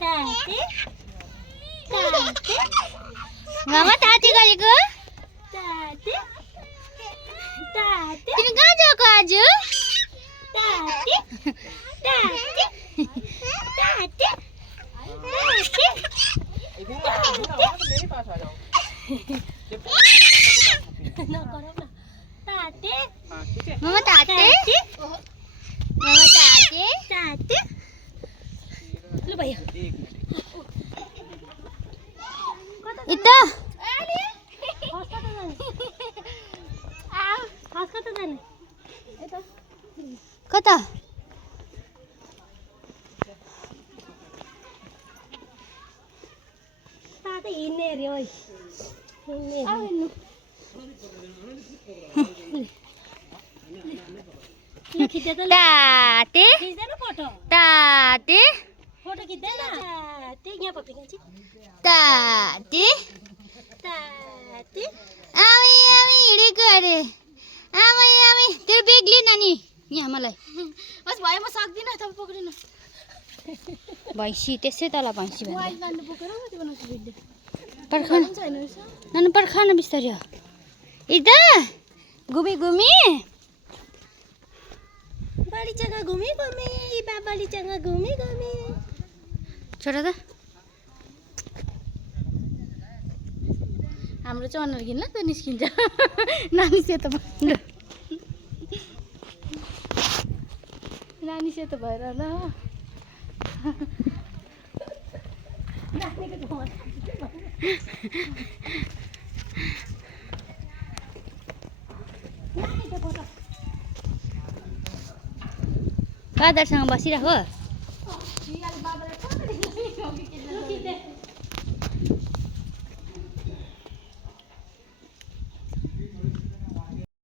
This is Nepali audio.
ताते ताते मामा ताते गरेको ताते ताते तिमी कहाँ जाको आज ताते ताते ताते ताते मामा ताते मामा ताते ताते लु भैया इता कता ताते हिँड्ने अरे ओइ हिँड्ने खिच्दै त ताते खिच्दैन फोटो ताते फोटो खिच्दैन ताते यहाँ पक्रिन्छ ताते ताते आमी आमी हिँडेको अरे आमै आमै तेरो बेग लिए नानी यहाँ मलाई बस भयो म सक्दिनँ तपाईँ पक्रिनु भैँसी त्यसै तल भैँसी भन्दा मोबाइल लानु बोकेर कति बनाउँछु भिडियो पर्खन छैन रहेछ नानु पर्खन बिस्तारै इता घुमी घुमी बालीसँग घुमी घुमी बाबालीसँग घुमी घुमी छोरा त हाम्रो चाहिँ अनुहार घिन लाग्दो निस्किन्छ नानी सेतो भएर नानी सेतो भएर ल फादरसँग बसिराख